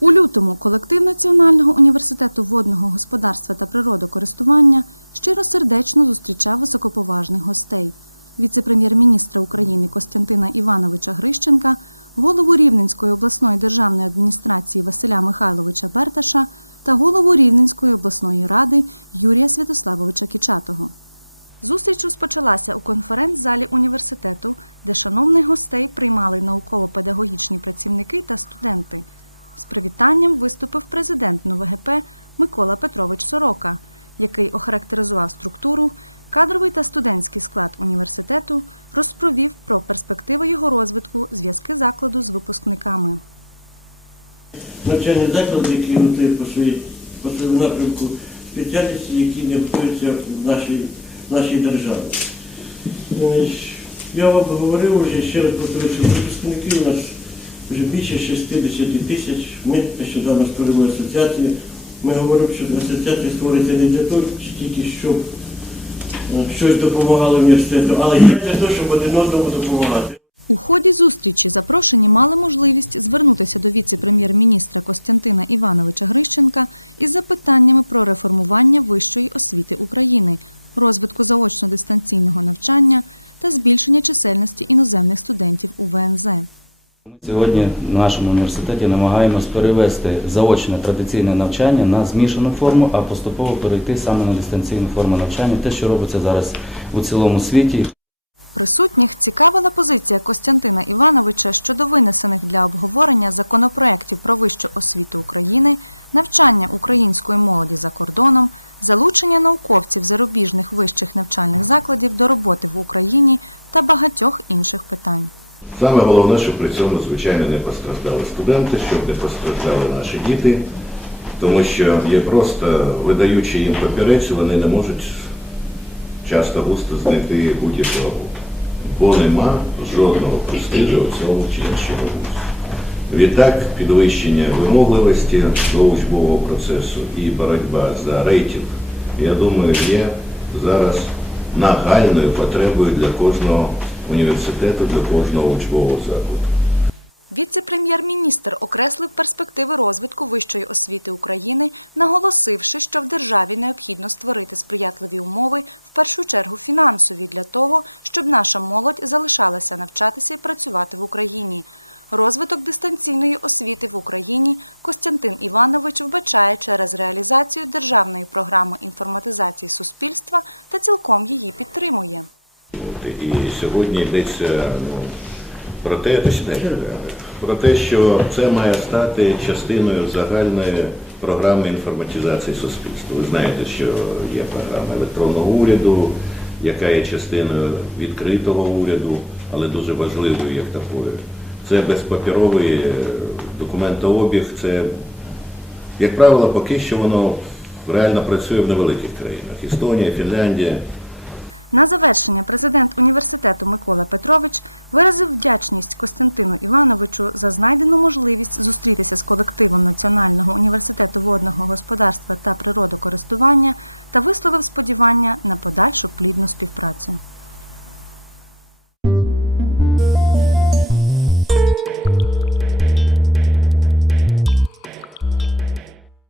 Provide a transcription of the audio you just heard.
У лютому колектив Національного університету водного господарства та природокористування щиросердечно зустрічав високоповажних гостей. Віце-прем'єр-міністра України Костянтина Івановича Грищенка, голову Рівненської обласної державної адміністрації Василя Михайловича Берташа та голову Рівненської обласної ради Юрія Святославовича Кічатого. Зустріч розпочалася у конференц-залі університету, де шановних гостей приймали науково-педагогічні працівники та студенти. З привітанням виступив президент НУВГП Микола Петрович Сорока, який охарактеризував структуру, кадровий та студентський склад університету, розповів про перспективи його розвитку, зв'язки закладу з випускниками. навчальні заклади, які готують по напрямку спеціальності, які не готуються в нашій, нашій державі. Е, Я вам говорив вже ще раз повторюю, що випускники у нас вже більше 60 тисяч. Ми нещодавно створили асоціацію. Ми говоримо, що асоціація створюється не для того, тільки щоб е, щось допомагало університету, але і для того, щоб один одному допомагати. У ході зустрічі запрошені мали можливість звернутися до віце-прем'єр-міністра Костянтина Івановича Грищенка із запитаннями про реформування вищої освіти України, розвитку заочно-дистанційного навчання та збільшення чисельності іноземних студентів у ВНЗ. Сьогодні на нашому університеті намагаємось перевести заочне традиційне навчання на змішану форму, а поступово перейти саме на дистанційну форму навчання, те, що робиться зараз у цілому світі. Присутніх цікавила позиція Костянтина Івановича щодо винесених для обговорення законопроєктів про вищу освіту України, навчання української молоді за кордоном, залучення науковців зарубіжних вищих навчальних закладів до роботи в Україні та багатьох інших питань. Саме головне, щоб при цьому, звичайно, не постраждали студенти, щоб не постраждали наші діти, тому що є просто видаючи їм папірець, вони не можуть часто густо знайти будь-якого. Бо нема жодного престижу у цьому чи іншому вузі. Відтак, підвищення вимогливості до учбового процесу і боротьба за рейтинг, я думаю, є зараз нагальною потребою для кожного університету, для кожного учбового закладу. Віце-прем'єр-міністр окреслив перспективи розвитку вищої освіти України, наголосивши, що в державі необхідно створити сприятливі умови, в першу чергу фінансові, для того, щоб наша молодь залишалася навчатися і працювати в Україні. Розвиток дистанційної освіти в Україні Костянтин Іванович вбачає через реалізацію державної програми інформатизації суспільства та цілком її підтримує. От, І сьогодні йдеться ну, про те, про те, що це має стати частиною загальної програми інформатизації суспільства. Ви знаєте, що є програма електронного уряду, яка є частиною відкритого уряду, але дуже важливою як такою. Це безпапіровий е, документообіг, це, як правило, поки що воно реально працює в невеликих країнах. Естонія, Фінляндія. На завершення президент університету Микола Петрович виразив вдячність Костянтину Івановичу за знайдену можливість зустрітися з колективом Національного університету водного господарства та природокористування та висловив сподівання на подальшу плідну співпрацю.